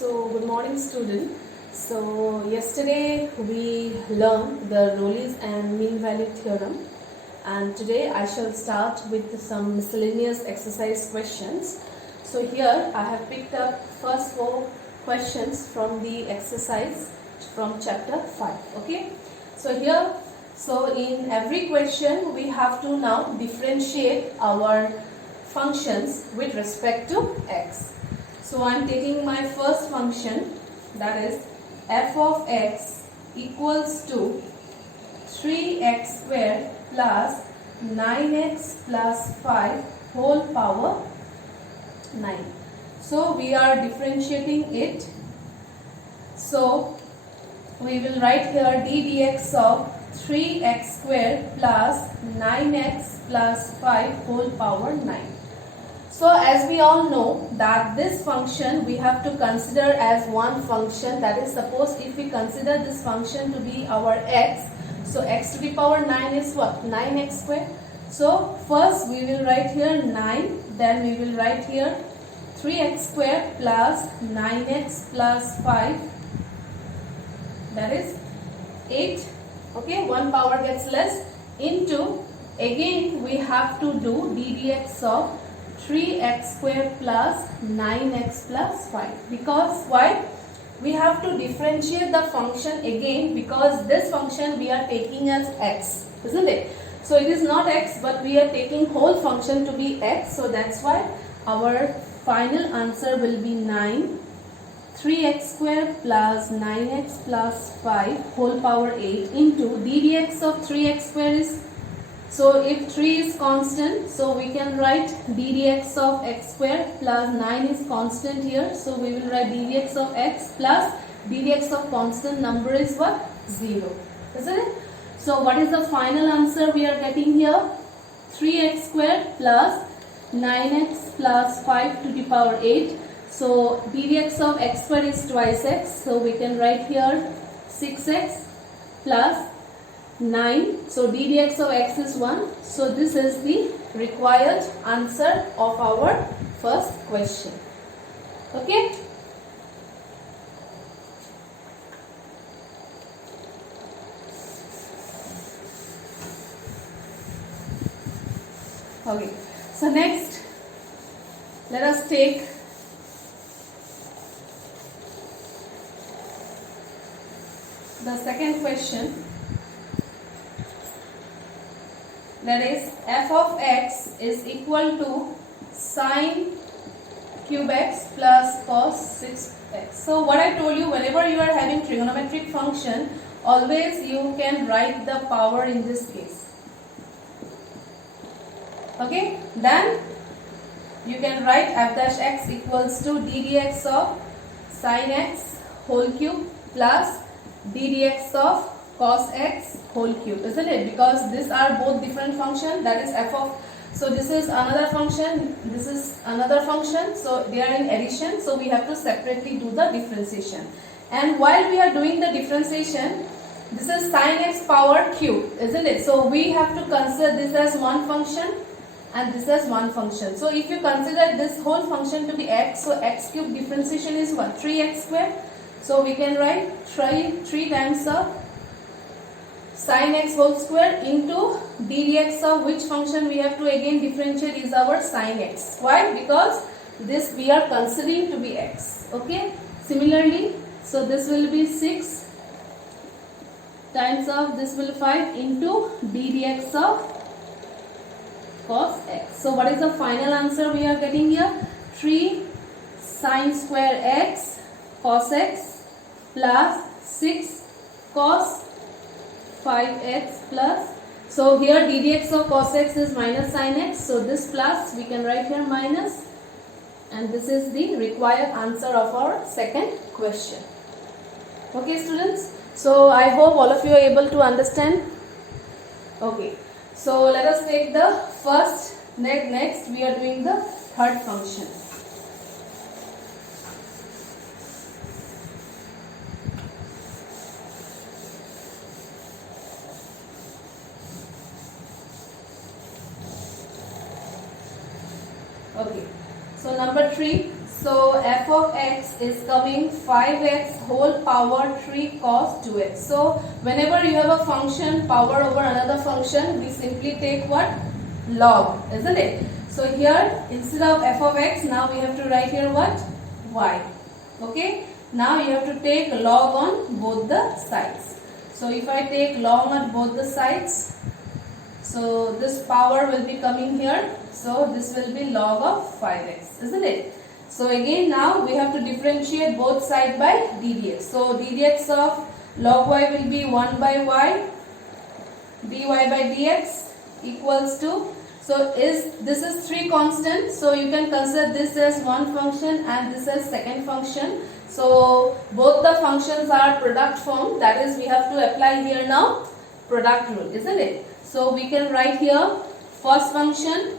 Good morning, student. So, yesterday we learned the Rowley's and mean value theorem, and today I shall start with some miscellaneous exercise questions. So, here I have picked up first 4 questions from the exercise from chapter 5. Okay. So in every question we have to now differentiate our functions with respect to x. So I am taking my first function, that is f of x equals to 3x square plus 9x plus 5 whole power 9. So we are differentiating it. So we will write here d dx of 3x square plus 9x plus 5 whole power 9. So as we all know that this function we have to consider as one function, that is, suppose if we consider this function to be our x, so x to the power 9 is what? 9x square. So first we will write here 9, then we will write here 3x square plus 9x plus 5, that is 8. Okay, one power gets less, into, again we have to do d dx of 3x square plus 9x plus 5. Because why? We have to differentiate the function again, because this function we are taking as x, isn't it? So it is not x, but we are taking whole function to be x. So that's why our final answer will be 9. 3x square plus 9x plus 5 whole power 8 into d dx of 3x square is, so if 3 is constant, so we can write d dx of x square plus 9 is constant here. So we will write d dx of x plus d dx of constant number is what? 0. Isn't it? So what is the final answer we are getting here? 3x square plus 9x plus 5 to the power 8. So d dx of x square is twice x. So we can write here 6x plus 9. So d dx of x is 1. So this is the required answer of our first question. Okay. Okay. So next, let us take the second question, that is f of x is equal to sine cube x plus cos 6x. So what I told you, whenever you are having trigonometric function, always you can write the power in this case. Okay, then you can write f dash x equals to d dx of sine x whole cube plus d dx of cos x whole cube, isn't it? Because these are both different functions, that is f of, so this is another function, this is another function, so they are in addition, so we have to separately do the differentiation. And while we are doing the differentiation, this is sine x power cube, isn't it? So we have to consider this as one function and this as one function. So if you consider this whole function to be x, so x cube differentiation is what? 3x square. So we can write 3 times of sine x whole square into d dx of which function we have to again differentiate is our sine x. Why? Because this we are considering to be x. Okay. Similarly, so this will be 6 times of this will 5 into d dx of cos x. So what is the final answer we are getting here? 3 sine square x cos x plus 6 cos 5x plus, so here d dx of cos x is minus sin x, so this plus we can write here minus, and this is the required answer of our second question. Okay students, so I hope all of you are able to understand. Okay, so let us take the first, next we are doing the third function. Okay, so number 3, so f of x is coming 5x whole power 3 cos 2x. So whenever you have a function power over another function, we simply take what? Log, isn't it? So here instead of f of x, now we have to write here what? Y. Okay. Now you have to take log on both the sides. So if I take log on both the sides, so this power will be coming here. So this will be log of 5x, isn't it? So again now we have to differentiate both sides by d dx. So d dx of log y will be 1 by y, dy by dx equals to, so this is 3 constant. So you can consider this as one function and this as second function. So both the functions are product form, that is we have to apply here now product rule, isn't it? So we can write here first function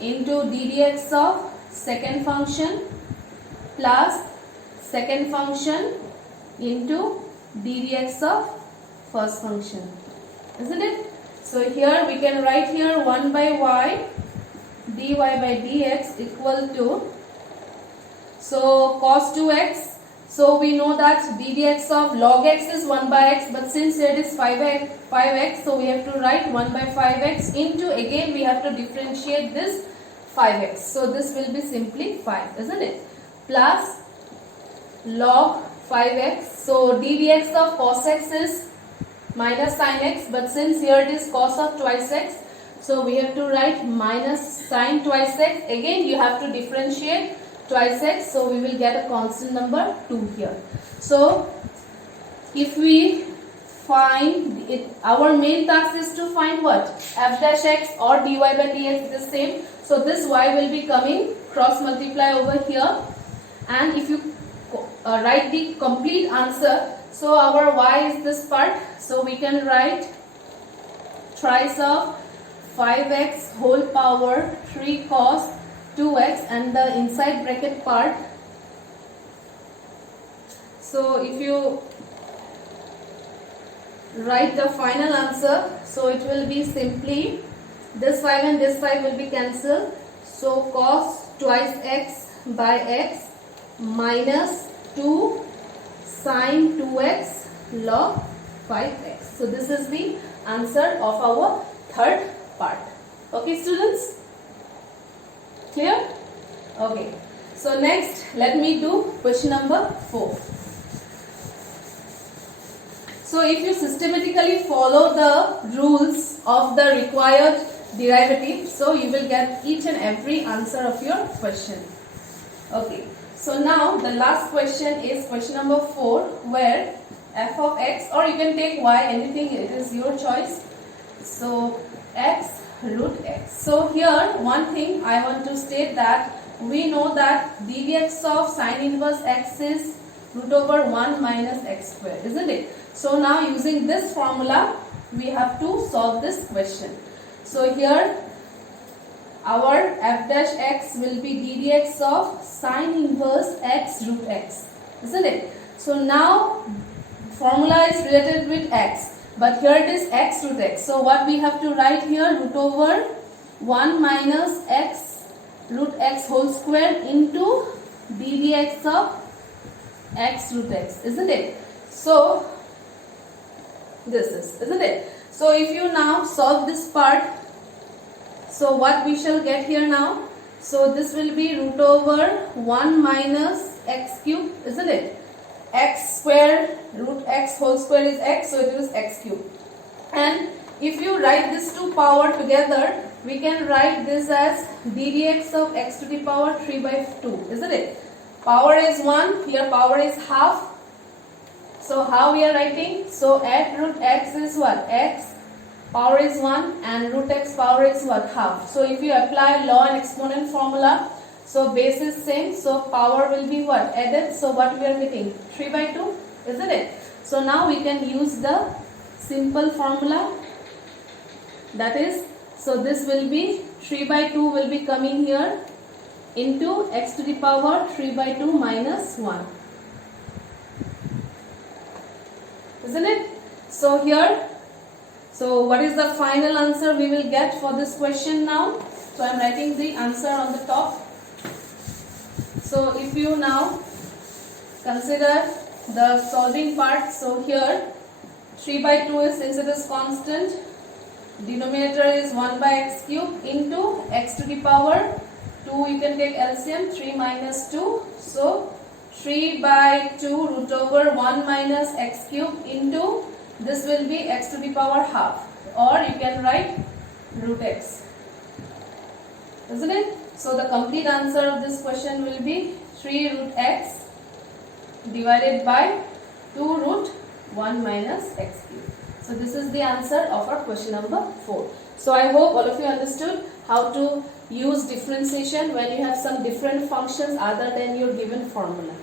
into d dx of second function plus second function into d dx of first function, isn't it? So here we can write here 1 by y dy by dx equal to, so cos 2x. So we know that d dx of log x is 1 by x, but since here it is 5x, so we have to write 1 by 5x into, again we have to differentiate this 5x. So this will be simply 5, isn't it? Plus log 5x. So d dx of cos x is minus sin x, but since here it is cos of twice x, so we have to write minus sin twice x. Again you have to differentiate twice x, so we will get a constant number 2 here. So if we find it, our main task is to find what? F dash x or dy by dx is the same. So this y will be coming cross multiply over here, and if you write the complete answer, so our y is this part, so we can write thrice of 5x whole power 3 cos 2x and the inside bracket part. So if you write the final answer, so it will be simply this 5 and this 5 will be cancelled. So cos twice x by x minus 2 sin 2x log 5x. So this is the answer of our third part. Okay students? Clear? Okay. So next let me do question number 4. So if you systematically follow the rules of the required derivative, so you will get each and every answer of your question. Okay. So now the last question is question number 4, where f of x, or you can take y, anything, it is your choice. So x root x. So here one thing I want to state that we know that d dx of sine inverse x is root over 1 minus x square, isn't it? So now using this formula we have to solve this question. So here our f dash x will be d dx of sine inverse x root x, isn't it? So now formula is related with x, but here it is x root x. So what we have to write here, root over 1 minus x root x whole square into d dx of x root x, isn't it? So this is, isn't it? So if you now solve this part, so what we shall get here now? So this will be root over 1 minus x cube, isn't it? X square root x whole square is x, so it is x cube. And if you write this two power together, we can write this as d dx of x to the power 3 by 2, isn't it? Power is 1, here power is half. So how we are writing? So at root x is what? X power is 1 and root x power is what? Half. So if you apply law and exponent formula, so base is same, so power will be what? Added. So what we are getting? 3 by 2, isn't it? So now we can use the simple formula, that is, so this will be 3 by 2 will be coming here into x to the power 3 by 2 minus 1, isn't it? So here, so what is the final answer we will get for this question now? So I am writing the answer on the top. So if you now consider the solving part, so here 3 by 2 is, since it is constant, denominator is 1 by x cube into x to the power 2, you can take LCM, 3 minus 2, so 3 by 2 root over 1 minus x cube into, this will be x to the power half, or you can write root x, isn't it? So the complete answer of this question will be 3 root x divided by 2 root 1 minus x cube. So this is the answer of our question number 4. So I hope all of you understood how to use differentiation when you have some different functions other than your given formula.